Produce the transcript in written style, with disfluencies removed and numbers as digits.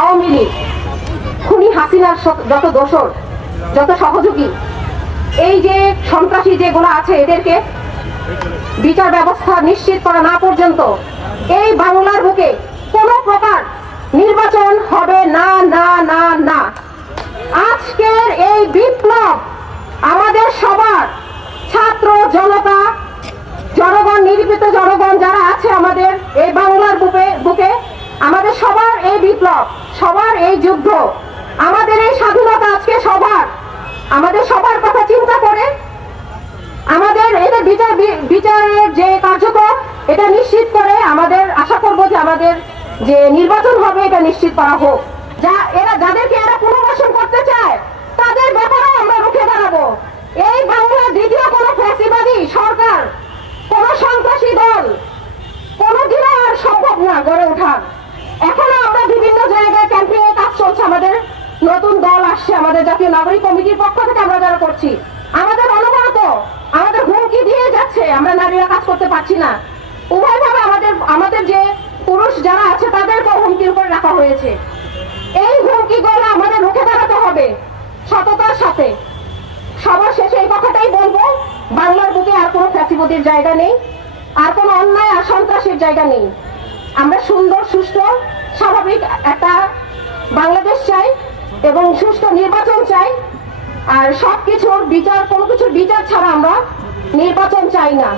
আওয়ামী লীগ, খুনি হাসিনার যত দোসর, যত সহযোগী, এই যে সন্ত্রাসী যেগুলো আছে, এদেরকে বিচার ব্যবস্থা নিশ্চিত করা না পর্যন্ত এই বাংলার বুকে কোনো প্রকার নির্বাচন হবে না না না না। আজকের এই বিপ্লব আমাদের সবার, ছাত্র জনতা, জনগণ, নির্যাতিত জনগণ যারা আছে আমাদের এই বাংলার বুকে, আমাদের সবার এই বিপ্লব, সবার এই যুদ্ধ, আমাদের এই স্বাধীনতা আজকে সবার, আমাদের সবার কথা চিন্তা করে আমাদের এটা বিচারের যে কার্যক্রম এটা নিশ্চিত করে আমাদের আশা করব যে আমাদের যে নির্বাচন হবে এটা নিশ্চিত করা হোক। যাদেরকে এরা পুনর্বাসন করতে চায় তাদের ব্যাপারে আমরা রুখে দাঁড়াবো। এই বাংলার দ্বিতীয় কোনো ফ্যাসিবাদী সরকার, কোন সন্ত্রাসী দল কোনদিনও আর সম্ভব না গড়ে ওঠা। এখনো আমরা বিভিন্ন জায়গায় ক্যাম্পেইন এর কাজ চলছে, আমাদের নতুন দল আসছে, আমাদের জাতীয় নাগরিক কমিটির পক্ষ থেকে আমরা যারা করছি, আমাদের অনবরত আমাদের হুমকি দিয়ে যাচ্ছে, আমরা নারীরা কাজ করতে পারছি না। উভয়ভাবে আমাদের যে পুরুষ যারা আছে তাদেরকেও হুমকির উপর রাখা হয়েছে। এই হুমকিগুলো আমাদের রুখে দাঁড়াতে হবে সততার সাথে। সবার শেষে এই কথাটাই বলবো, বাংলার বুকে আর কোনো ফ্যাসিবাদের জায়গা নেই, আর কোনো অন্যায় আর সন্ত্রাসের জায়গা নেই। আমরা সুন্দর, সুষ্ঠু, স্বাভাবিক একটা বাংলাদেশ চাই এবং সুষ্ঠু নির্বাচন চাই। আর সবকিছুর বিচার, কোনো কিছুর বিচার ছাড়া আমরা নির্বাচন চাই না।